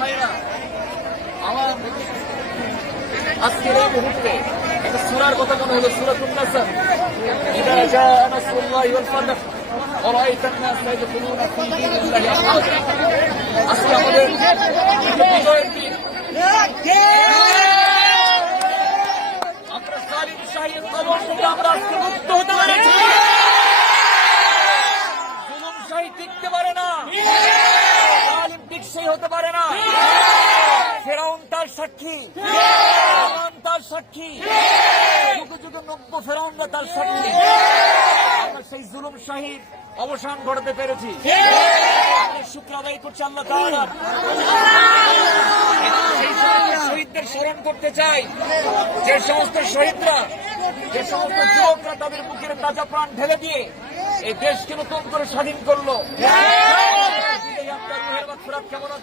ভাইরা, আমার আজকের এই মুহূর্তে একটা সূরার কথা মনে হলো, সূরাতুন নাসর। ইযা জাআ নাসরুল্লাহি ওয়াল ফাতহ ওয়া রাআইতান নাসা ইয়াদখুলুনা ফী দীনিল্লাহি আফওয়াজা। আজকে আমাদের বিজয়ের দিন। আমরা জালিম শাহীর কবর থেকে আমরা আজকে মুক্ত হতে পেরেছি। জুলুম শাহী টিকতে পারে না, জালিম টিকসই হতে পারে না। ফেরাউন তার সাক্ষী, হামান তার সাক্ষী, যুগে যুগে নব্য ফেরাউনরা তার সাক্ষী। আমরা সেই জুলুম শাহীর অবসান ঘটাতে পেরেছি। আমরা শুকর আদায় করছি আল্লাহ তাআলার। সেই সমস্ত শহীদদের স্মরণ করতে চাই, যে সমস্ত শহীদরা, যে সমস্ত যুবকরা তাদের বুকের তাজা প্রাণ ঢেলে দিয়ে এই দেশকে নতুন করে স্বাধীন করলো। আপনার রুহের মাগফিরাত কামনা